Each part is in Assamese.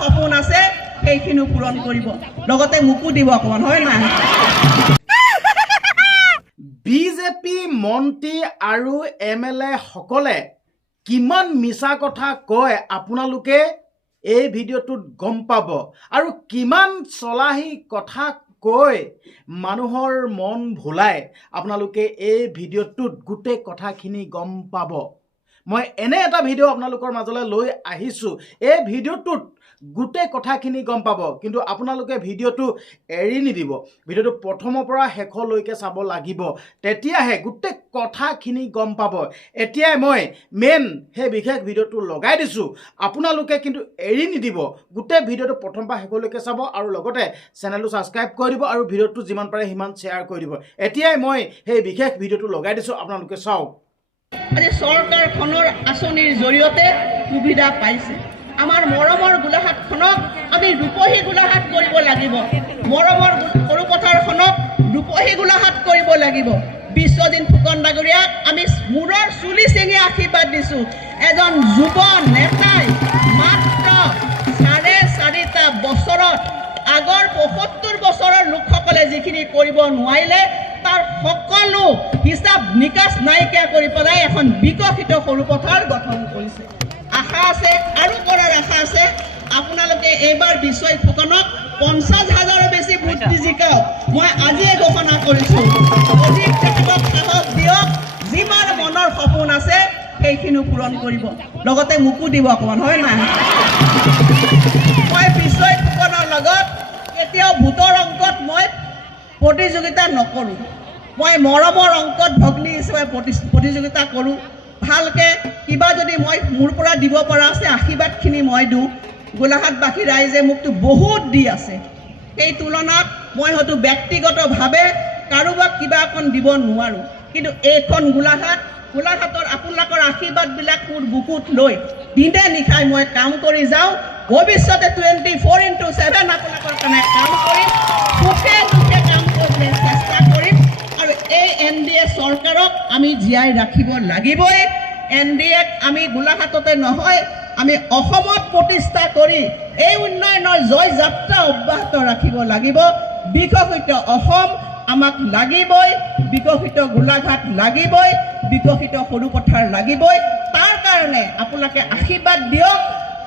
সপোন আছে সেইখিনি পূৰণ কৰিব, লগতে মোকো দিব অকণমান, হয় নাই? বিজেপি মন্ত্ৰী আৰু MLA সকলে কিমান মিছা কথা কয় আপোনালোকে এই ভিডিঅ'টোত গম পাব, আৰু কিমান চলাহী কথা কৈ মানুহৰ মন ভুলাই আপোনালোকে এই ভিডিঅ'টোত গোটেই কথাখিনি গম পাব। মই এনে এটা ভিডিঅ' আপোনালোকৰ মাজলৈ লৈ আহিছোঁ, এই ভিডিঅ'টোত গোটেই কথাখিনি গম পাব, কিন্তু আপোনালোকে ভিডিঅ'টো এৰি নিদিব, ভিডিঅ'টো প্ৰথমৰ পৰা শেষলৈকে চাব লাগিব, তেতিয়াহে গোটেই কথাখিনি গম পাব। এতিয়াই মই মেইন সেই বিশেষ ভিডিঅ'টো লগাই দিছোঁ, আপোনালোকে কিন্তু এৰি নিদিব, গোটেই ভিডিঅ'টো প্ৰথম পৰা শেষলৈকে চাব, আৰু লগতে চেনেলটো ছাবস্ক্ৰাইব কৰি দিব, আৰু ভিডিঅ'টো যিমান পাৰে সিমান শ্বেয়াৰ কৰি দিব। এতিয়াই মই সেই বিশেষ ভিডিঅ'টো লগাই দিছোঁ, আপোনালোকে চাওক। আজি চৰকাৰখনৰ আঁচনিৰ জৰিয়তে সুবিধা পাইছে। আমাৰ মৰমৰ গোলাঘাটখনক আমি ৰূপহী গোলাঘাট কৰিব লাগিব, মৰমৰ সৰুপথাৰখনক ৰূপহী গোলাঘাট কৰিব লাগিব। বিশ্বজিৎ ফুকন ডাঙৰীয়াক আমি মূৰৰ চুলি চিঙি আশীৰ্বাদ দিছোঁ। এজন যুৱ নেতাই মাত্ৰ 4.5 বছৰত আগৰ 75 বছৰৰ লোকসকলে যিখিনি কৰিব নোৱাৰিলে তাৰ সকলো হিচাপ নিকাচ নাইকিয়া কৰি পেলাই এখন বিকশিত সৰুপথাৰ গঠন কৰিছে। আশা আছে, আৰু কৰাৰ আশা আছে। আপোনালোকে এইবাৰ বিশ্বজিৎ ফুকনক 50,000ৰ বেছি ভোট দি জিকাওক, মই আজিয়ে ঘোষণা কৰিছোঁ। অধিক তেখেতক সাহস দিয়ক, যিমান মনৰ সপোন আছে সেইখিনি পূৰণ কৰিব, লগতে মোকো দিব অকণমান, হয় নাই? মই বিশ্বজিৎ ফুকনৰ লগত কেতিয়াও ভোটৰ অংকত মই প্ৰতিযোগিতা নকৰোঁ, মই মৰমৰ অংকত ভগ্নী হিচাপে প্ৰতিযোগিতা কৰোঁ। ভালকৈ কিবা যদি মই মোৰ পৰা দিব পৰা আছে আশীৰ্বাদখিনি মই দিওঁ। গোলাঘাটবাসী ৰাইজে মোকতো বহুত দি আছে, সেই তুলনাত মই হয়তো ব্যক্তিগতভাৱে কাৰোবাক কিবা অকণ দিব নোৱাৰোঁ, কিন্তু এইখন গোলাঘাটৰ আপোনালোকৰ আশীৰ্বাদবিলাক মোৰ বুকুত লৈ দিনে নিশাই মই কাম কৰি যাওঁ। ভৱিষ্যতে 24/7 আপোনালোকৰ কাৰণে কাম কৰিম, সুখে দুখে কাম কৰিবলৈ চেষ্টা কৰিম, আৰু এই NDA চৰকাৰক আমি জীয়াই ৰাখিব লাগিবই। NDAক আমি গোলাঘাটতে নহয়, আমি অসমত প্ৰতিষ্ঠা কৰি এই উন্নয়নৰ জয় যাত্ৰা অব্যাহত ৰাখিব লাগিব। বিকশিত অসম আমাক লাগিবই, বিকশিত গোলাঘাট লাগিবই, বিকশিত সৰুপথাৰ লাগিবই। তাৰ কাৰণে আপোনালোকে আশীৰ্বাদ দিয়ক।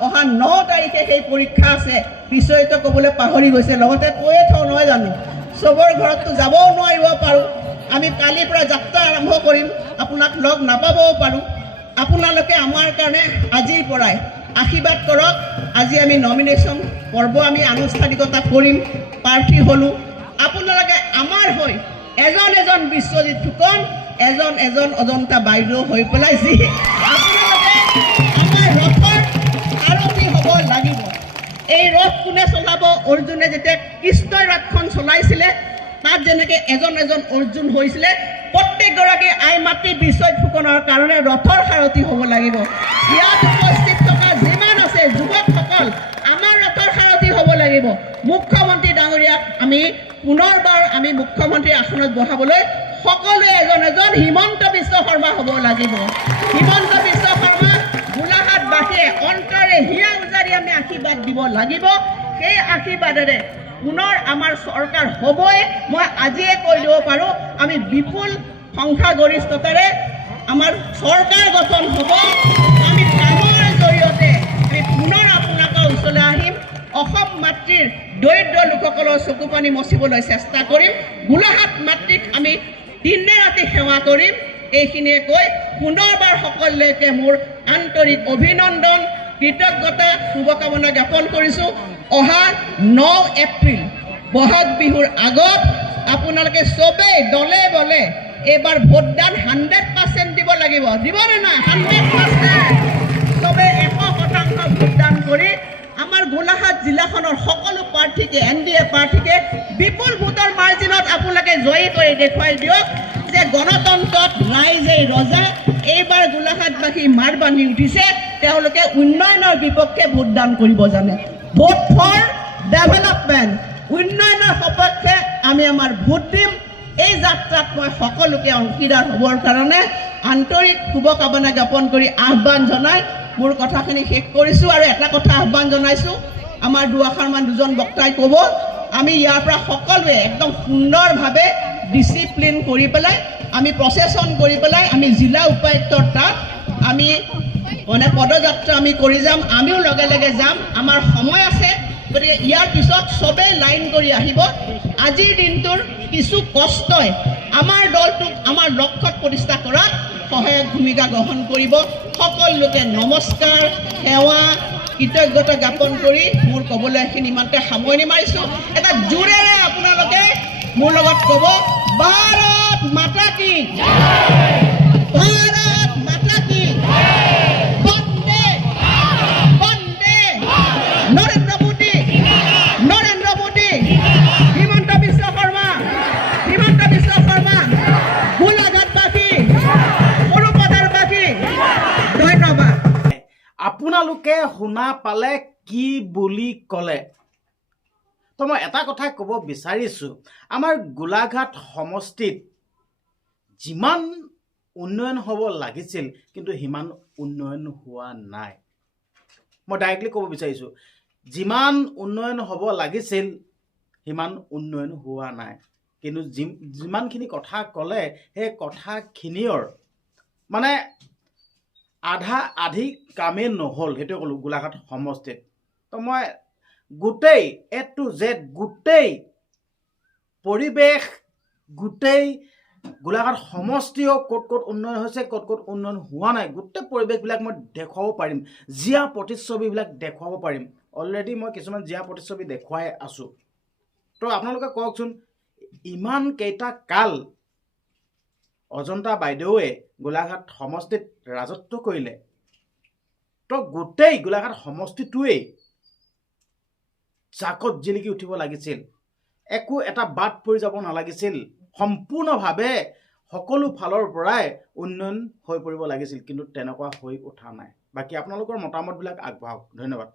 অহা 9 তাৰিখে সেই পৰীক্ষা আছে, পিছতো ক'বলৈ পাহৰি গৈছে, লগতে কৈয়ে থওঁ নহয় জানো, চবৰ ঘৰততো যাবও নোৱাৰিব পাৰোঁ। আমি কালিৰ পৰা যাত্ৰা আৰম্ভ কৰিম, আপোনাক লগ নাপাবও পাৰোঁ। আপোনালোকে আমাৰ কাৰণে আজিৰ পৰাই আশীৰ্বাদ কৰক। আজি আমি নমিনেশ্যন পৰ্ব আমি আনুষ্ঠানিকতা কৰিম, প্ৰাৰ্থী হ'লোঁ। আপোনালোকে আমাৰ হৈ এজন বিশ্বজিৎ ফুকন, এজন অজন্তা বাইদেউ হৈ পেলাই যি আপোনালোকে আমাৰ ৰথৰ সাৰথি হ'ব লাগিব। এই ৰথ কোনে চলাব? অৰ্জুনে যেতিয়া কৃষ্ণই ৰথখন চলাইছিলে, তাত যেনেকৈ এজন অৰ্জুন হৈছিলে, প্ৰত্যেকগৰাকী আই মাতৃ বিশ্বজিৎ ফুকনৰ কাৰণে ৰথৰ সাৰথি হ'ব লাগিব। ইয়াত উপস্থিত থকা যিমান আছে যুৱকসকল আমাৰ ৰথৰ সাৰথি হ'ব লাগিব। মুখ্যমন্ত্ৰী ডাঙৰীয়াক আমি পুনৰবাৰ আমি মুখ্যমন্ত্ৰীৰ আসনত বহাবলৈ সকলোৱে এজন হিমন্ত বিশ্ব শৰ্মা হ'ব লাগিব। হিমন্ত বিশ্ব শৰ্মা গোলাঘাটবাসীয়ে অন্তৰে হিয়া উজাৰি আমি আশীৰ্বাদ দিব লাগিব। সেই আশীৰ্বাদেৰে পুনৰ আমাৰ চৰকাৰ হ'বই। মই আজিয়ে কৈ দিব পাৰোঁ, আমি বিপুল সংখ্যাগৰিষ্ঠতাৰে আমাৰ চৰকাৰ গঠন হ'ব। আমি কামৰ জৰিয়তে আমি পুনৰ আপোনালোকৰ ওচৰলৈ আহিম। অসম মাতৃৰ দৰিদ্ৰ লোকসকলৰ চকু পানী মচিবলৈ চেষ্টা কৰিম। গোলাঘাট মাতৃক আমি দিনে ৰাতি সেৱা কৰিম। এইখিনিয়ে কৈ পুনৰবাৰ সকলোকে মোৰ আন্তৰিক অভিনন্দন, কৃতজ্ঞতা, শুভকামনা জ্ঞাপন কৰিছোঁ। অহা 9 এপ্ৰিল বহাগ বিহুৰ আগত আপোনালোকে চবেই দলে বলে এইবাৰ ভোটদান 100% দিব লাগিব। দিবনে নাই? 100% চবেই 100% ভোটদান কৰি আমাৰ গোলাঘাট জিলাখনৰ সকলো প্ৰাৰ্থীকে, NDA প্ৰাৰ্থীকে বিপুল ভোটৰ মাৰ্জিনত আপোনালোকে জয়ী কৰি দেখুৱাই দিয়ক যে গণতন্ত্ৰত ৰাইজেই ৰজা। এইবাৰ গোলাঘাটবাসী মাৰ বান্ধি উঠিছে, তেওঁলোকে উন্নয়নৰ বিপক্ষে ভোটদান কৰিব জানে। ভোট ফৰ ডেভেলপমেণ্ট, উন্নয়নৰ সপক্ষে আমি আমাৰ ভোট দিম। এই যাত্ৰাত মই সকলোকে অংশীদাৰ হ'বৰ কাৰণে আন্তৰিক শুভকামনা জ্ঞাপন কৰি আহ্বান জনাই মোৰ কথাখিনি শেষ কৰিছোঁ। আৰু এটা কথা আহ্বান জনাইছোঁ, আমাৰ দুআষাৰমান দুজন বক্তাই ক'ব আমি ইয়াৰ পৰা সকলোৱে একদম সুন্দৰভাৱে ডিচিপ্লিন কৰি পেলাই আমি প্ৰচেছন কৰি পেলাই আমি জিলা উপায়ুক্তৰ তাত আমি মানে পদযাত্ৰা আমি কৰি যাম আমিও লগে লগে যাম আমাৰ সময় আছে গতিকে ইয়াৰ পিছত চবেই লাইন কৰি আহিব আজিৰ দিনটোৰ কিছু কষ্টই আমাৰ দলটোক আমাৰ লক্ষ্যত প্ৰতিষ্ঠা কৰাত সহায়ক ভূমিকা গ্ৰহণ কৰিব সকলো লোকে নমস্কাৰ সেৱা কৃতজ্ঞতা জ্ঞাপন কৰি মোৰ ক'বলৈ এইখিনি ইমানতে সামৰণি মাৰিছোঁ এটা জোৰেৰে আপোনালোকে মোৰ লগত ক'ব ভাৰত মাতা কি ভাৰত মাতা কি বন্দে বন্দে নৰেন্দ্ৰ মোদী হিমন্ত বিশ্ব শৰ্মা গোলাঘাটবাসী সৰুপথাৰবাসী ধন্যবাদ আপোনালোকে শুনা পালে কি বুলি ক'লে তো মই এটা কথা ক'ব বিচাৰিছোঁ আমাৰ গোলাঘাট সমষ্টিত যিমান উন্নয়ন হ'ব লাগিছিল কিন্তু সিমান উন্নয়ন হোৱা নাই মই ডাইৰেক্টলি ক'ব বিচাৰিছোঁ যিমান উন্নয়ন হ'ব লাগিছিল সিমান উন্নয়ন হোৱা নাই কিন্তু যিমানখিনি কথা ক'লে সেই কথাখিনিৰ মানে আধি কামেই নহ'ল সেইটোৱে ক'লোঁ গোলাঘাট সমষ্টিত তো মই গোটেই A to Z গোটেই পৰিৱেশ গোটেই গোলাঘাট সমষ্টিও ক'ত ক'ত উন্নয়ন হৈছে ক'ত ক'ত উন্নয়ন হোৱা নাই গোটেই পৰিৱেশবিলাক মই দেখুৱাব পাৰিম জিয়া প্ৰতিচ্ছবিবিলাক দেখুৱাব পাৰিম অলৰেডি মই কিছুমান জিয়া প্ৰতিচ্ছবি দেখুৱাই আছোঁ তো আপোনালোকে কওকচোন ইমান কেইটা কাল অজন্তা বাইদেৱে গোলাঘাট সমষ্টিত ৰাজত্ব কৰিলে তো গোটেই গোলাঘাট সমষ্টিটোৱেই জাকত জিলিকি উঠিব লাগিছিল একো এটা বাদ পৰি যাব নালাগিছিল সম্পূৰ্ণভাৱে সকলো ফালৰ পৰাই উন্নয়ন হৈ পৰিব লাগিছিল কিন্তু তেনেকুৱা হৈ উঠা নাই বাকী আপোনালোকৰ মতামতবিলাক আগবঢ়াওক ধন্যবাদ